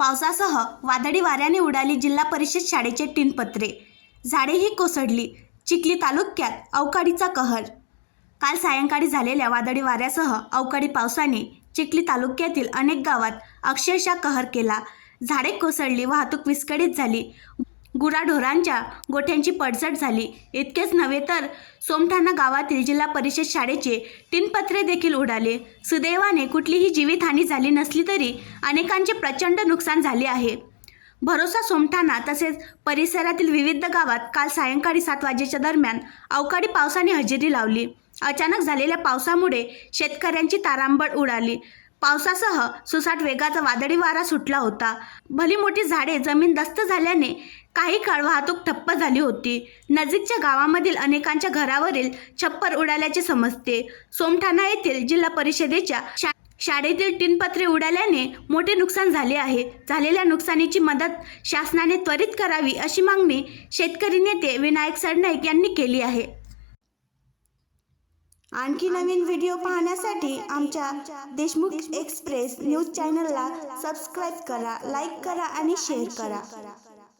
पावसासह वादळी वाऱ्याने उडाली जिल्हा परिषद शाळेचे टिनपत्रे, झाडेही कोसळली. चिखली तालुक्यात अवकाळीचा कहर. काल सायंकाळी झालेल्या वादळी वाऱ्यासह अवकाळी पावसाने चिखली तालुक्यातील अनेक गावात अक्षरशः कहर केला. झाडे कोसळली, वाहतूक विस्कळीत झाली, गुराढोरांच्या गोठ्यांची पडझड झाली. इतकेच नव्हे तर सोमठाणा गावातील जिल्हा परिषद शाळेचे टिनपत्रे देखील उडाले. सुदैवाने कुठलीही जीवितहानी झाली नसली तरी अनेकांचे प्रचंड नुकसान झाले आहे. भरोसा सोमठाणा तसेच परिसरातील विविध गावात काल सायंकाळी 7 वाजेच्या दरम्यान अवकाळी पावसाने हजेरी लावली. अचानक झालेल्या पावसामुळे शेतकऱ्यांची तारांबळ उडाली. पावसासह सुसाट वेगाचा वादळी वारा सुटला होता. भली मोठी झाडे जमीनदस्त झाल्याने काही काळ वाहतूक ठप्प झाली होती. नजीकच्या गावामधील अनेकांच्या घरावरील छप्पर उडाल्याचे समजते. सोमठाणा येथील जिल्हा परिषदेच्या शाळेतील टिनपत्रे उडाल्याने मोठे नुकसान झाले आहे. झालेल्या नुकसानीची मदत शासनाने त्वरित करावी अशी मागणी शेतकरी नेते विनायक सरनाईक यांनी केली आहे. आणखी नवीन व्हिडिओ पाहण्यासाठी आमच्या देशमुख एक्सप्रेस न्यूज चॅनलला सबस्क्राईब करा, लाईक करा आणि शेअर करा.